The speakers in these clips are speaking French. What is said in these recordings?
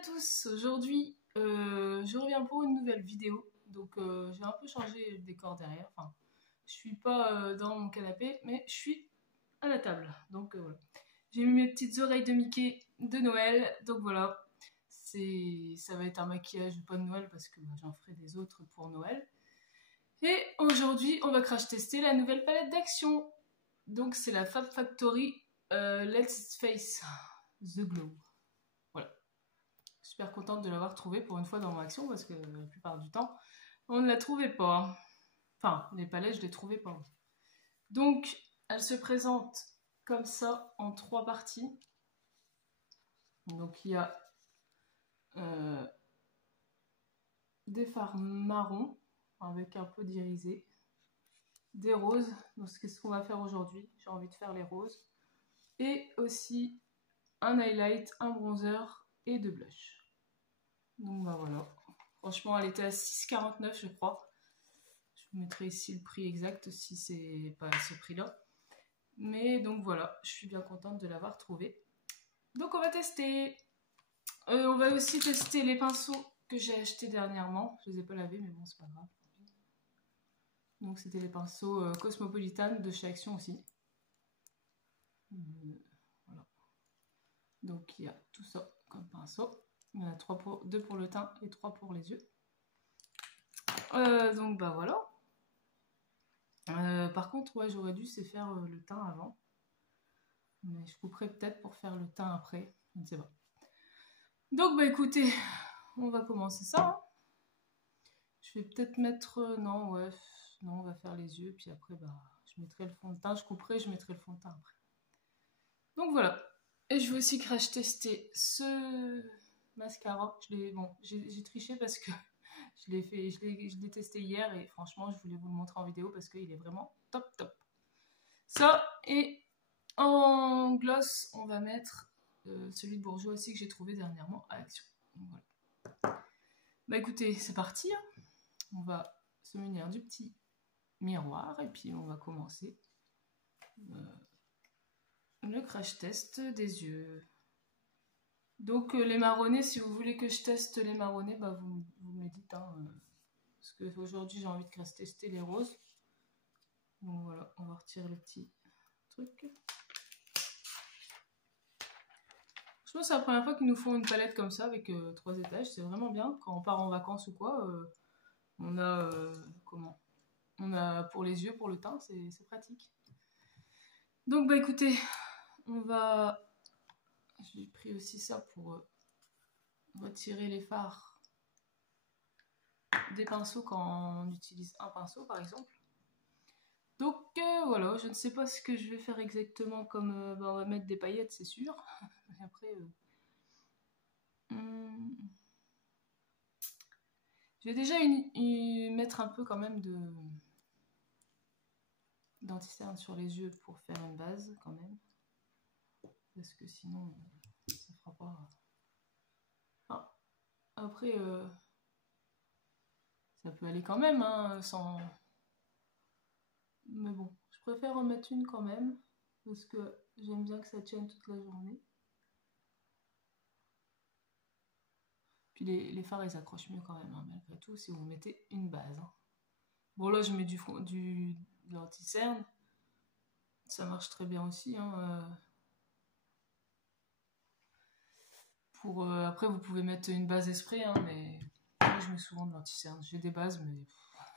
tous, aujourd'hui je reviens pour une nouvelle vidéo. Donc j'ai un peu changé le décor derrière, enfin je suis pas dans mon canapé mais je suis à la table. Donc voilà, j'ai mis mes petites oreilles de Mickey de Noël, donc voilà, ça va être un maquillage pas de Noël parce que j'en ferai des autres pour Noël. Et aujourd'hui on va crash tester la nouvelle palette d'action. Donc c'est la Fab Factory Let's Face The Glow. Voilà. Super contente de l'avoir trouvée pour une fois dans mon action parce que la plupart du temps on ne la trouvait pas. Enfin, les palettes je les trouvais pas. Donc elle se présente comme ça en 3 parties. Donc il y a des fards marron avec un peu d'irisé, des roses, donc c'est ce qu'on va faire aujourd'hui, j'ai envie de faire les roses, et aussi un highlight, un bronzer et de blush. Donc bah voilà, franchement elle était à 6,49 je crois. Je vous mettrai ici le prix exact si c'est pas ce prix là. Mais donc voilà, je suis bien contente de l'avoir trouvée. Donc on va tester. On va aussi tester les pinceaux que j'ai achetés dernièrement. Je les ai pas lavés mais bon c'est pas grave. Donc c'était les pinceaux Cosmopolitan de chez Action aussi. Voilà. Donc il y a tout ça comme pinceau. Il y en a 2 pour le teint et 3 pour les yeux. Donc bah voilà. Par contre, ouais, j'aurais dû faire le teint avant. Mais je couperai peut-être pour faire le teint après. Je ne sais pas. Donc bah écoutez, on va commencer ça. Hein. Je vais peut-être mettre... non, ouais. Non, on va faire les yeux. Puis après, bah, je mettrai le fond de teint. Je couperai, je mettrai le fond de teint après. Donc voilà. Et je vais aussi crash tester ce mascara. Bon, j'ai triché parce que je l'ai testé hier et franchement, je voulais vous le montrer en vidéo parce qu'il est vraiment top top. Ça, et en gloss, on va mettre celui de Bourjois aussi que j'ai trouvé dernièrement à Action. Voilà. Bah écoutez, c'est parti. Hein. On va se munir du petit miroir et puis on va commencer le crash test des yeux. Donc les marronnés, si vous voulez que je teste les marronnés, bah vous me le dites. Hein, parce qu'aujourd'hui j'ai envie de crash tester les roses. Donc voilà, on va retirer le petit truc. Je pense que c'est la première fois qu'ils nous font une palette comme ça avec 3 étages. C'est vraiment bien. Quand on part en vacances ou quoi, on a comment? On a pour les yeux, pour le teint, c'est pratique. Donc bah écoutez, on va... J'ai pris aussi ça pour retirer les fards des pinceaux quand on utilise un pinceau par exemple. Donc voilà, je ne sais pas ce que je vais faire exactement comme... bah, on va mettre des paillettes c'est sûr. Et après... je vais déjà mettre un peu quand même d'anti-cerne sur les yeux pour faire une base quand même. Parce que sinon, ça fera pas... Ah, après, ça peut aller quand même, hein, sans... Mais bon, je préfère en mettre une quand même. Parce que j'aime bien que ça tienne toute la journée. Puis les fards, ils accrochent mieux quand même, hein, malgré tout, si vous mettez une base. Hein. Bon, là, je mets de l'anti-cerne. Ça marche très bien aussi. Hein, après, vous pouvez mettre une base esprit, hein, mais moi, je mets souvent de l'anti-cerne. J'ai des bases, mais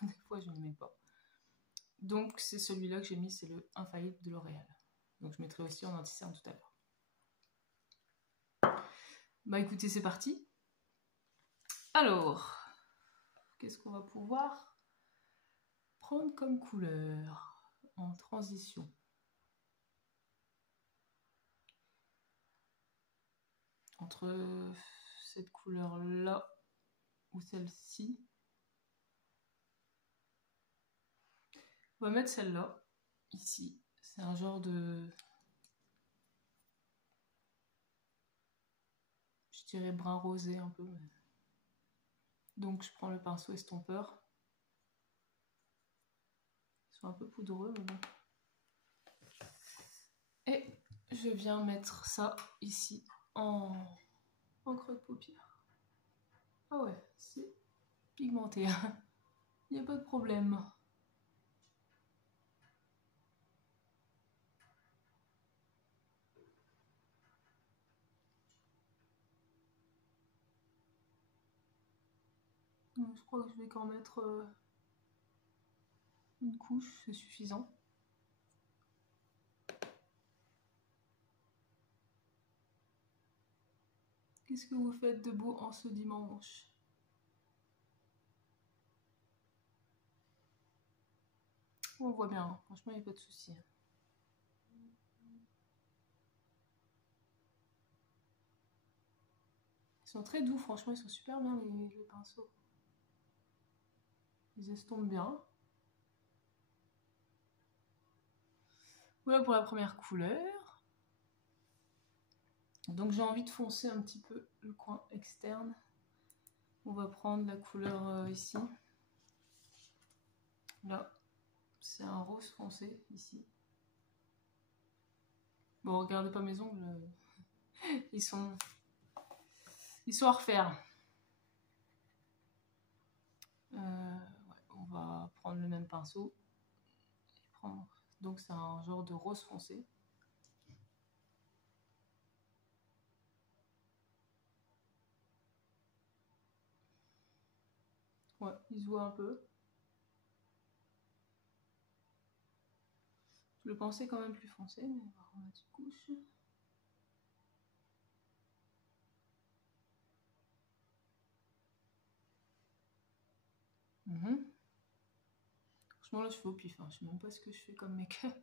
des fois, je ne mets pas. Donc, c'est celui-là que j'ai mis, c'est le Infaillible de L'Oréal. Donc, je mettrai aussi en anti-cerne tout à l'heure. Bah, écoutez, c'est parti. Alors, qu'est-ce qu'on va pouvoir prendre comme couleur en transition? Entre cette couleur-là ou celle-ci. On va mettre celle-là, ici. C'est un genre de... je dirais brun rosé un peu. Mais... donc je prends le pinceau estompeur. Ils sont un peu poudreux, mais bon. Et je viens mettre ça ici en creux de paupière. Ah ouais, c'est pigmenté. Il n'y a pas de problème. Donc, je crois que je vais qu'en mettre une couche, c'est suffisant. Qu'est-ce que vous faites de beau en ce dimanche? On voit bien, hein. Franchement, il n'y a pas de souci. Ils sont très doux, franchement, ils sont super bien les pinceaux. Ils estompent bien. Voilà pour la première couleur. Donc j'ai envie de foncer un petit peu le coin externe. On va prendre la couleur ici. Là, c'est un rose foncé ici. Bon, regardez pas mes ongles. Ils sont à refaire. Ouais, on va prendre le même pinceau. Et prendre... Donc c'est un genre de rose foncé. Ouais, il se voit un peu. Je le pensais quand même plus foncé, mais on va remettre une couche. Franchement, là, je fais au pif. Hein. Je sais même pas ce que je fais comme make-up.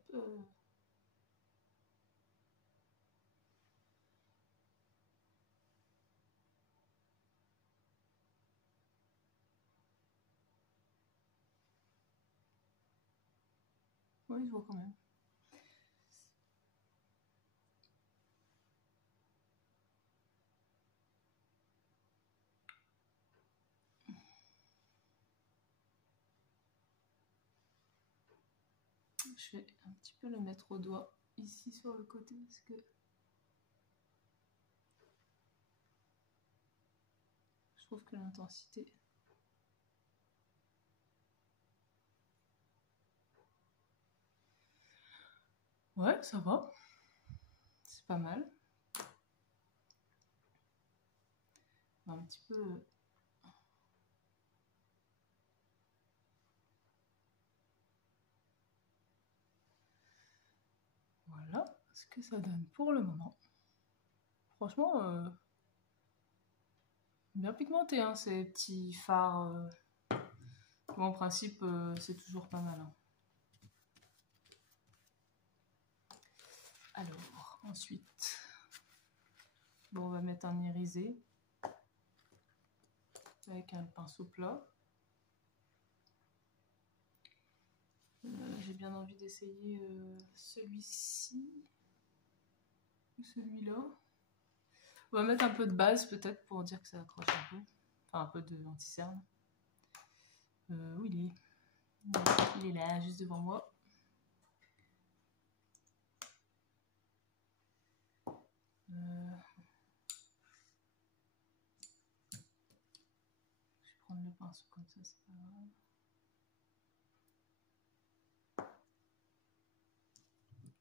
Ouais, il se voit quand même. Je vais un petit peu le mettre au doigt ici sur le côté parce que je trouve que l'intensité... Ouais, ça va. C'est pas mal. Un petit peu... Voilà ce que ça donne pour le moment. Franchement, bien pigmenté, hein, ces petits fards. Bon, en principe, c'est toujours pas mal. Hein. Alors, ensuite, bon, on va mettre un irisé avec un pinceau plat. J'ai bien envie d'essayer celui-ci ou celui-là. On va mettre un peu de base peut-être pour dire que ça accroche un peu. Enfin, un peu de anti-cerne. Où il est? Il est là, juste devant moi. Je vais prendre le pinceau comme ça, c'est pas grave.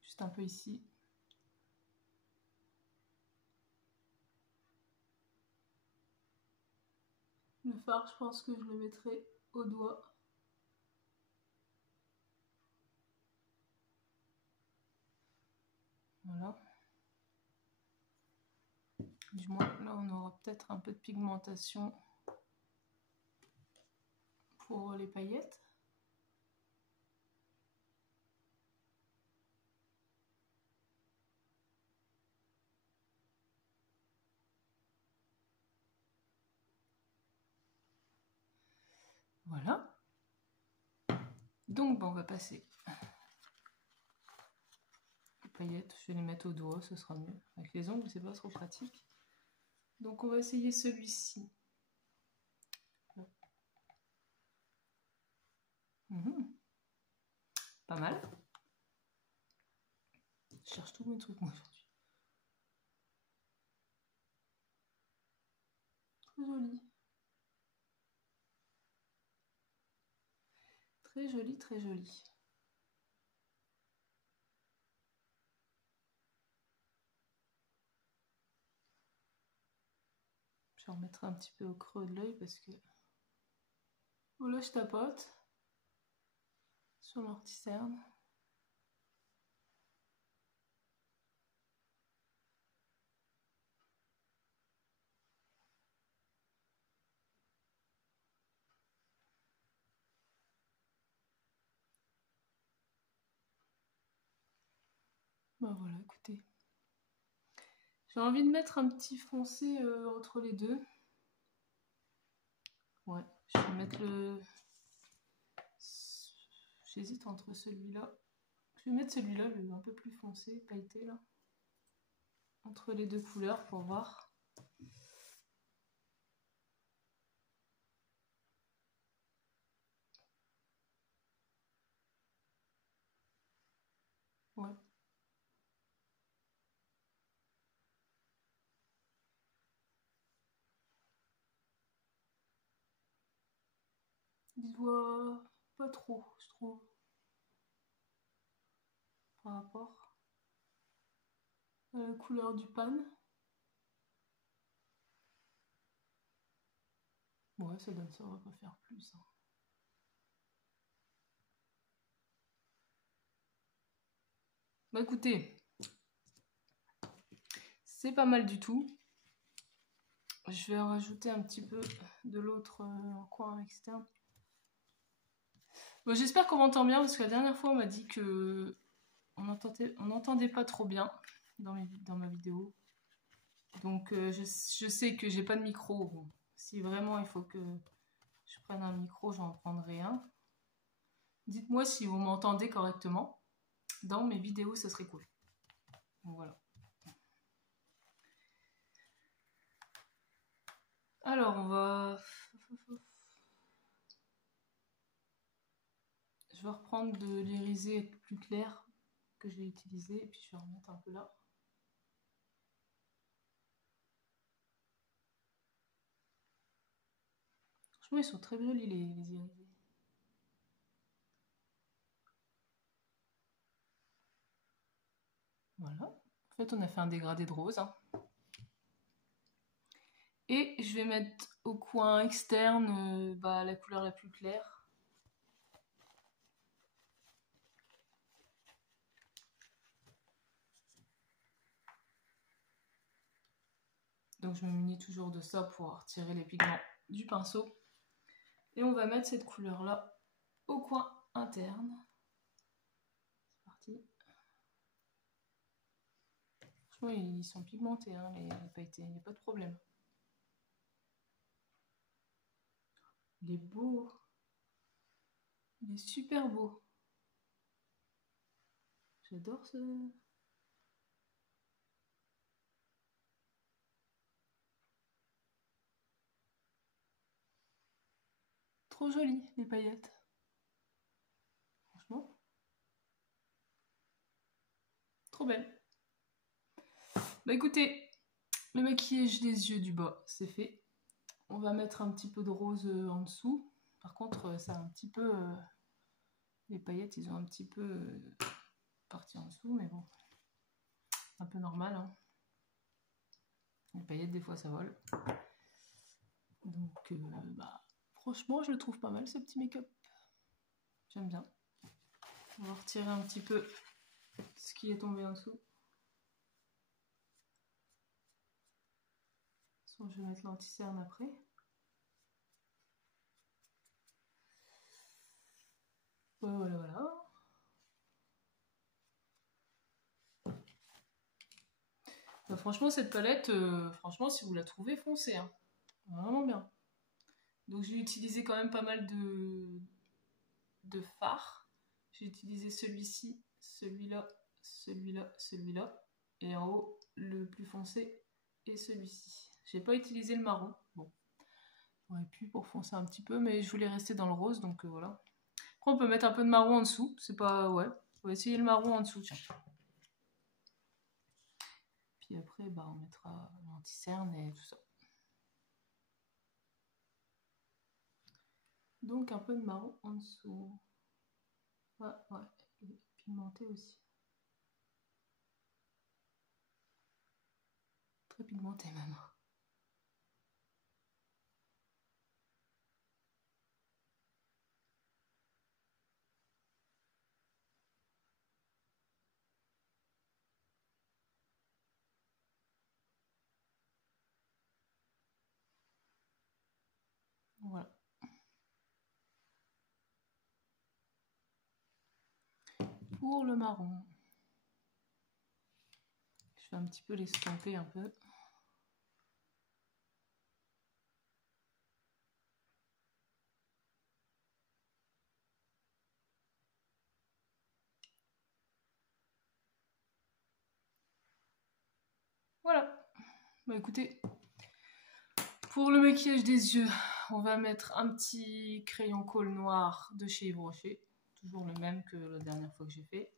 Juste un peu ici. Le fard, je pense que je le mettrai au doigt. Voilà. Du moins, là, on aura peut-être un peu de pigmentation pour les paillettes. Voilà. Donc, bon, on va passer. Les paillettes, je vais les mettre au doigt, ce sera mieux. Avec les ongles, c'est pas trop pratique. Donc, on va essayer celui-ci. Pas mal. Je cherche tous mes trucs, moi, aujourd'hui. Très joli. Très joli, très joli. Je vais remettre un petit peu au creux de l'œil parce que... Voilà, je tapote sur l'anticerne. Bah voilà, écoutez. J'ai envie de mettre un petit foncé entre les deux. Ouais, je vais mettre le... J'hésite entre celui-là. Je vais mettre celui-là, le un peu plus foncé, pailleté là. Entre les deux couleurs pour voir. Ouais. Il se voit pas trop, je trouve. Par rapport à la couleur du pan. Ouais, ça donne ça, on va pas faire plus. Hein. Bah écoutez, c'est pas mal du tout. Je vais en rajouter un petit peu de l'autre coin externe. Bon, j'espère qu'on m'entend bien parce que la dernière fois on m'a dit que on n'entendait pas trop bien dans ma vidéo. Donc je sais que j'ai pas de micro. Bon, si vraiment il faut que je prenne un micro, j'en prendrai un. Dites-moi si vous m'entendez correctement. Dans mes vidéos, ça serait cool. Donc voilà. Alors on va... Je vais reprendre de l'irisé plus clair que j'ai utilisé et puis je vais remettre un peu là. Franchement, ils sont très jolis les irisés. Voilà. En fait, on a fait un dégradé de rose. Hein. Et je vais mettre au coin externe la couleur la plus claire. Donc je me munis toujours de ça pour retirer les pigments du pinceau. Et on va mettre cette couleur-là au coin interne. C'est parti. Franchement, ils sont pigmentés, hein, les pailletés, il n'y a pas de problème. Il est beau. Il est super beau. J'adore ce... Trop joli, les paillettes. Franchement. Trop belle. Bah écoutez, le maquillage des yeux du bas, c'est fait. On va mettre un petit peu de rose en dessous. Par contre, ça a un petit peu... les paillettes, ils ont un petit peu parti en dessous, mais bon. Un peu normal. Hein. Les paillettes, des fois, ça vole. Donc, franchement, je le trouve pas mal, ce petit make-up. J'aime bien. On va retirer un petit peu ce qui est tombé en dessous. Je vais mettre l'anti-cerne après. Voilà, voilà. Bah, franchement, cette palette, franchement, si vous la trouvez, foncez. Hein. Vraiment bien. Donc, j'ai utilisé quand même pas mal de fards. J'ai utilisé celui-ci, celui-là, celui-là, celui-là. Et en haut, le plus foncé et celui-ci. J'ai pas utilisé le marron. Bon, j'aurais pu pour foncer un petit peu, mais je voulais rester dans le rose, donc voilà. Après, on peut mettre un peu de marron en dessous. C'est pas... Ouais, on va essayer le marron en dessous, tiens. Puis après, on mettra l'anti-cerne et tout ça. Donc un peu de marron en dessous. Ouais, ouais, et pigmenté aussi. Très pigmenté même. Voilà. Pour le marron, je vais un petit peu l'estomper un peu. Voilà. Bah écoutez, pour le maquillage des yeux, on va mettre un petit crayon colle noir de chez Yves Rocher. Toujours le même que la dernière fois que j'ai fait.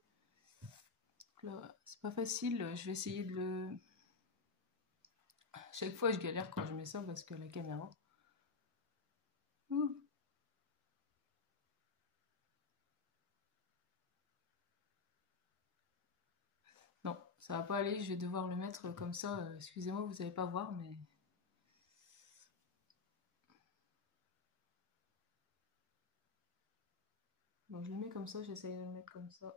Là, c'est pas facile, je vais essayer de le... Chaque fois je galère quand je mets ça parce que la caméra... Ouh. Non, ça va pas aller, je vais devoir le mettre comme ça. Excusez-moi, vous allez pas voir, mais... Bon, je le mets comme ça, j'essaye de le mettre comme ça.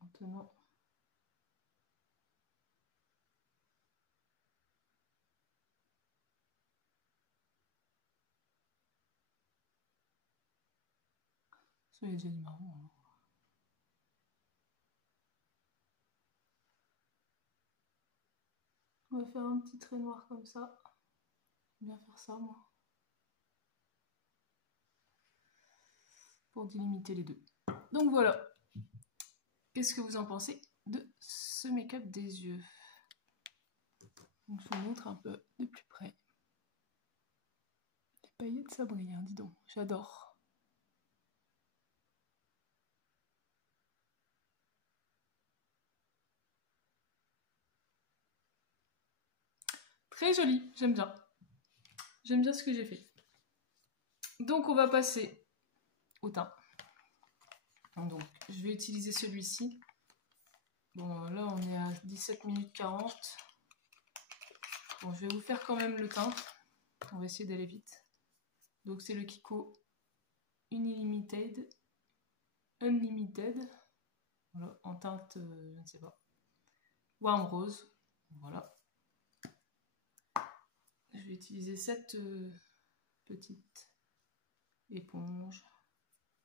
En tenant... Ça, il y a déjà du marron. Hein. On va faire un petit trait noir comme ça. J'aime bien faire ça, moi. Pour délimiter les deux. Donc voilà. Qu'est-ce que vous en pensez de ce make-up des yeux? Donc je vous montre un peu de plus près. Les paillettes, ça brille, hein, dis donc. J'adore. Très joli, j'aime bien. J'aime bien ce que j'ai fait. Donc on va passer au teint. Donc je vais utiliser celui-ci. Bon là on est à 17 minutes 40. Bon je vais vous faire quand même le teint. On va essayer d'aller vite. Donc c'est le Kiko Unlimited. Voilà, en teinte, je ne sais pas. Warm rose. Voilà. Je vais utiliser cette petite éponge.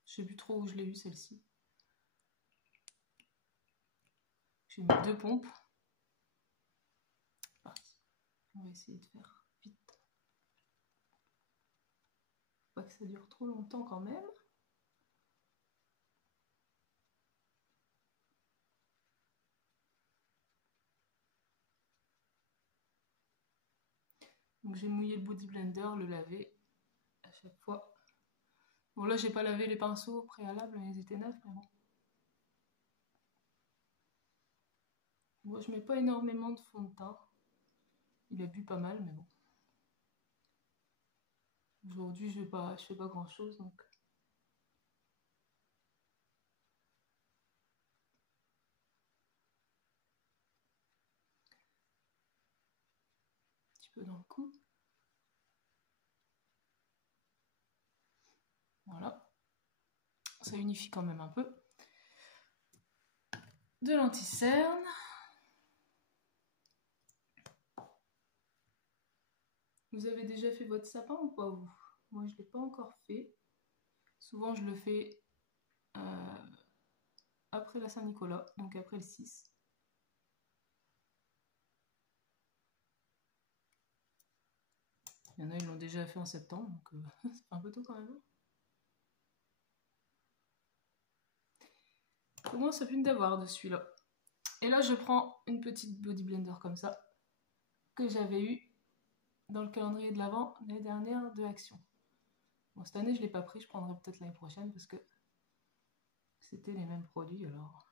Je sais plus trop où je l'ai eu celle-ci. J'ai mis 2 pompes. Parti. On va essayer de faire vite. Faut pas que ça dure trop longtemps quand même. Donc j'ai mouillé le body blender, le laver à chaque fois. Bon là j'ai pas lavé les pinceaux au préalable, ils étaient neufs mais bon. Moi je mets pas énormément de fond de teint. Il a bu pas mal mais bon. Aujourd'hui je fais pas grand chose donc. Un petit peu dans le cou. Voilà. Ça unifie quand même un peu. De l'anti-cerne. Vous avez déjà fait votre sapin ou pas vous? Moi je l'ai pas encore fait. Souvent je le fais après la Saint-Nicolas, donc après le 6. Il y en a, ils l'ont déjà fait en septembre, donc c'est un peu tôt quand même. Comment ça peut d'avoir de celui-là? Et là, je prends une petite body blender comme ça, que j'avais eu dans le calendrier de l'Avent l'année dernière de Action. Bon, cette année, je ne l'ai pas pris, je prendrai peut-être l'année prochaine parce que c'était les mêmes produits alors.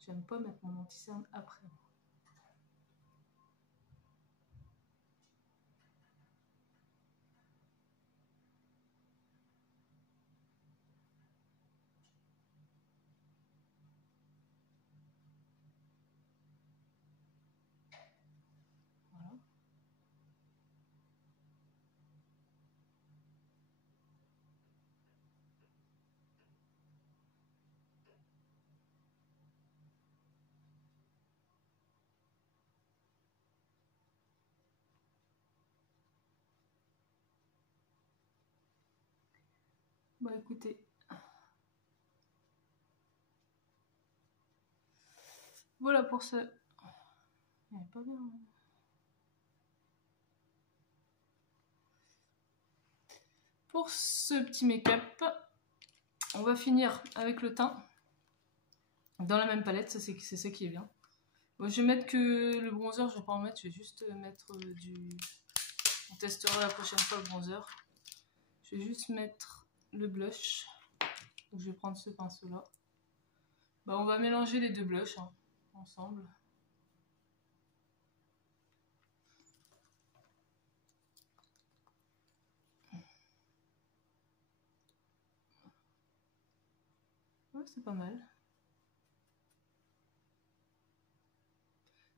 J'aime pas mettre mon anti-cerne après. Bah écoutez. Voilà pour ce... Il est pas bien. Pour ce petit make-up, on va finir avec le teint. Dans la même palette, c'est ça qui est bien. Bon, je vais mettre que le bronzer, je vais pas en mettre, je vais juste mettre du... On testera la prochaine fois le bronzer. Je vais juste mettre le blush. Donc je vais prendre ce pinceau là. Bah, on va mélanger les deux blushs hein, ensemble. Ouais, c'est pas mal.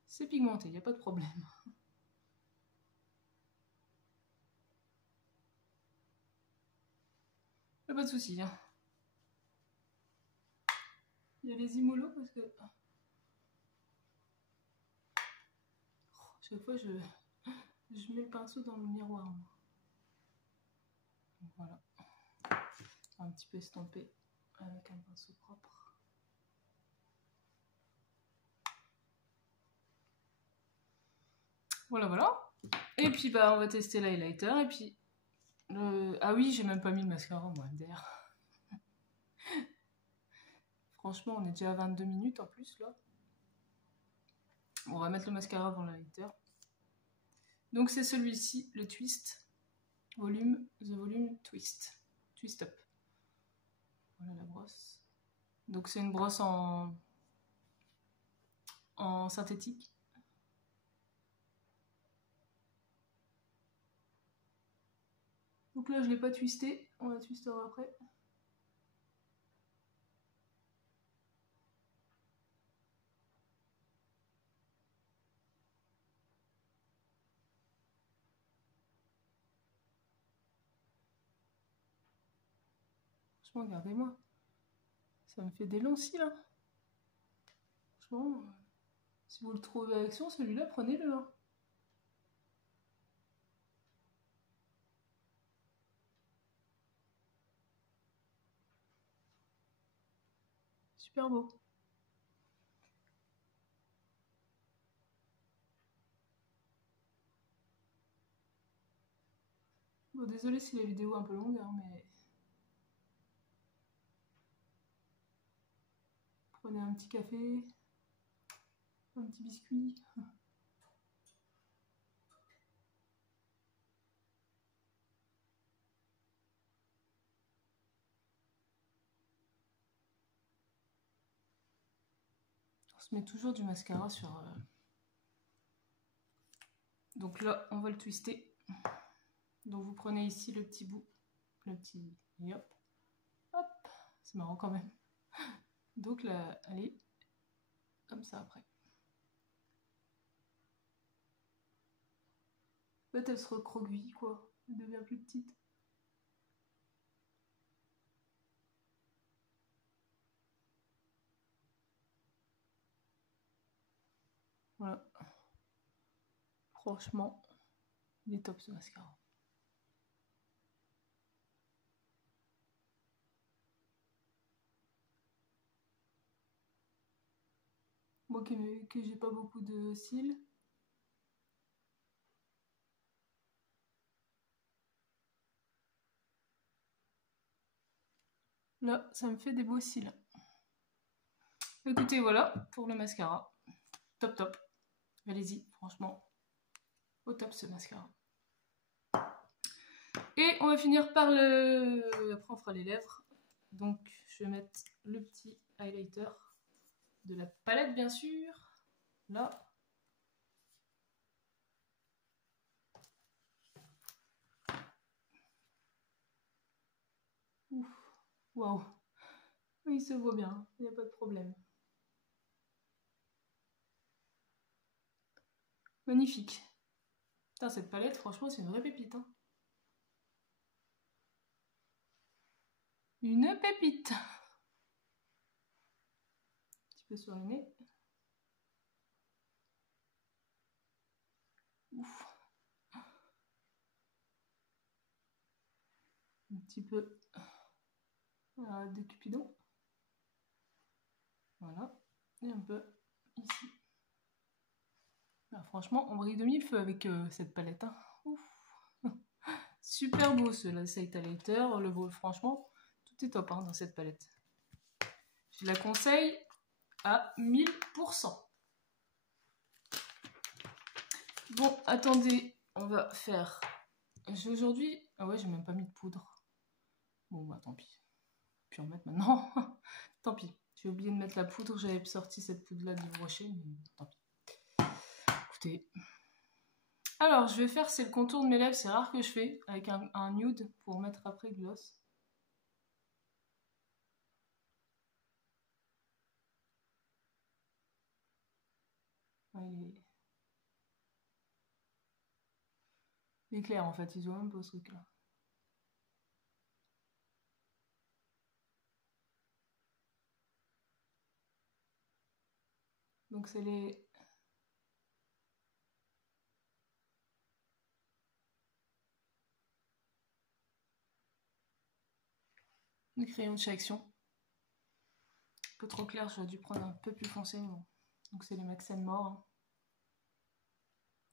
C'est pigmenté, il n'y a pas de problème. Y a pas de souci. Hein. Il y a les immolos parce que... Chaque fois, je mets le pinceau dans le miroir. Donc, voilà. Un petit peu estampé avec un pinceau propre. Voilà, voilà. Et puis, bah, on va tester l'highlighter. Et puis... Ah oui, j'ai même pas mis le mascara, moi, MDR. Franchement, on est déjà à 22 minutes en plus, là. On va mettre le mascara avant l'highlighter. Donc, c'est celui-ci, le Twist. The Volume Twist. Twist Up. Voilà la brosse. Donc, c'est une brosse en synthétique. Donc là, je ne l'ai pas twisté. On la twistera après. Franchement, regardez-moi. Ça me fait des longs cils, là. Franchement, si vous le trouvez avec son, celui-là, prenez-le. Hein. Super beau. Bon, désolé si la vidéo est un peu longue, hein, mais... Prenez un petit café, un petit biscuit. On se met toujours du mascara sur... Donc là, on va le twister. Donc vous prenez ici le petit bout, le petit... Hop, hop, c'est marrant quand même. Donc là, allez, comme ça après. En fait, elle se recroqueville, quoi. Elle devient plus petite. Voilà. Franchement, il est top ce mascara. Moi que j'ai pas beaucoup de cils. Là, ça me fait des beaux cils. Écoutez, voilà pour le mascara. Top, top. Allez-y, franchement. Au top ce mascara. Et on va finir par le... Après, on fera les lèvres. Donc, je vais mettre le petit highlighter de la palette, bien sûr. Là. Ouf. Waouh. Il se voit bien. Il n'y a pas de problème. Magnifique. Putain, cette palette, franchement, c'est une vraie pépite. Hein. Une pépite. Un petit peu sur le nez. Ouf. Un petit peu de Cupidon. Voilà, et un peu ici. Ah, franchement, on brille de mille feux avec cette palette. Hein. Ouf. Super beau ce highlighter, le beau, franchement, tout est top hein, dans cette palette. Je la conseille à 1000%. Bon, attendez, on va faire... J'ai aujourd'hui... Ah ouais, j'ai même pas mis de poudre. Bon, bah tant pis. Puis en mettre maintenant. Tant pis. J'ai oublié de mettre la poudre. J'avais sorti cette poudre-là du Rocher, mais tant pis. Écoutez. Alors, je vais faire, c'est le contour de mes lèvres. C'est rare que je fais avec un nude pour mettre après gloss. Il est clair en fait, ils ont même pas ce truc là. Donc c'est les crayons de chez Action. Un peu trop clair, j'aurais dû prendre un peu plus foncé. Mais bon. Donc c'est les Max & More. Hein.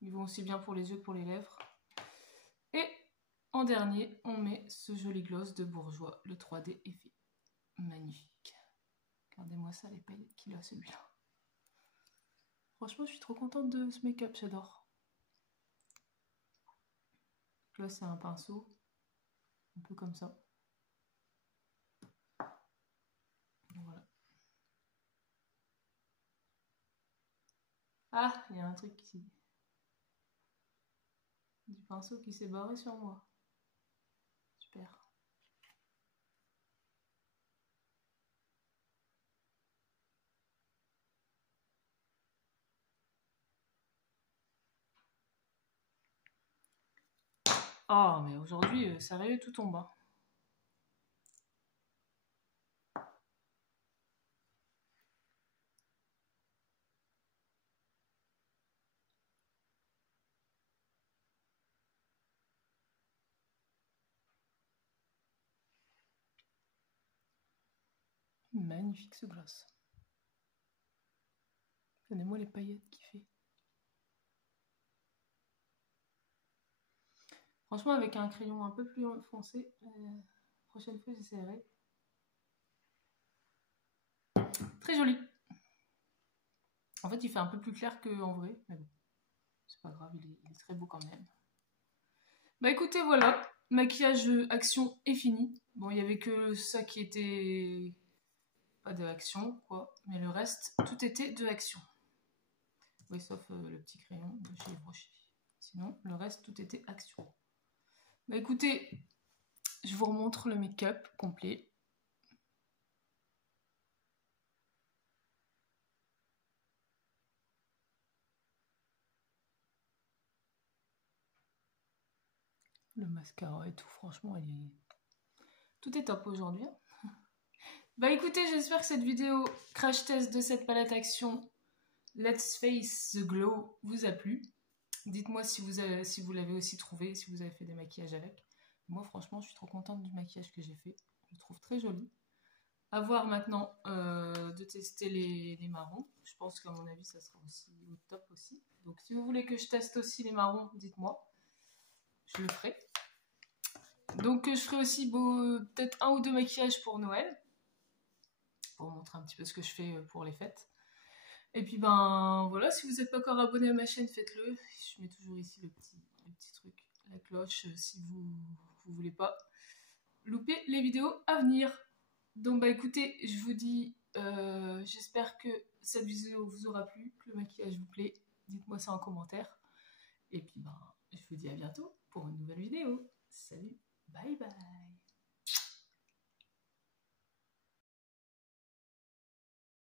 Ils vont aussi bien pour les yeux que pour les lèvres. Et en dernier, on met ce joli gloss de Bourjois, le 3D Effet. Magnifique. Regardez-moi ça, les paillettes qu'il a celui-là. Franchement, je suis trop contente de ce make-up, j'adore. Là, c'est un pinceau, un peu comme ça. Voilà. Ah, il y a un truc ici. Du pinceau qui s'est barré sur moi. Super. Ah, mais aujourd'hui, sérieux, tout tombe. Hein. Magnifique ce gloss. Regardez-moi les paillettes qu'il fait. Franchement, avec un crayon un peu plus foncé, prochaine fois j'essaierai. Très joli. En fait, il fait un peu plus clair qu'en vrai, mais bon, c'est pas grave, il est très beau quand même. Bah écoutez, voilà, maquillage Action est fini. Bon, il y avait que ça qui était pas de Action, quoi, mais le reste, tout était de Action. Oui, sauf le petit crayon de chez Rocher. Sinon, le reste, tout était Action. Bah écoutez, je vous remontre le make-up complet. Le mascara et tout, franchement, tout est top aujourd'hui. Bah écoutez, j'espère que cette vidéo crash test de cette palette Action Let's Face the Glow vous a plu. Dites-moi si vous l'avez aussi trouvé, si vous avez fait des maquillages avec. Moi, franchement, je suis trop contente du maquillage que j'ai fait. Je le trouve très joli. À voir maintenant de tester les marrons. Je pense qu'à mon avis, ça sera aussi au top aussi. Donc, si vous voulez que je teste aussi les marrons, dites-moi. Je le ferai. Donc, je ferai aussi peut-être 1 ou 2 maquillages pour Noël. Pour vous montrer un petit peu ce que je fais pour les fêtes. Et puis, ben voilà, si vous n'êtes pas encore abonné à ma chaîne, faites-le. Je mets toujours ici le petit truc, la cloche, si vous ne voulez pas louper les vidéos à venir. Donc bah écoutez, je vous dis, j'espère que cette vidéo vous aura plu, que le maquillage vous plaît. Dites-moi ça en commentaire. Et puis ben, je vous dis à bientôt pour une nouvelle vidéo. Salut, bye bye.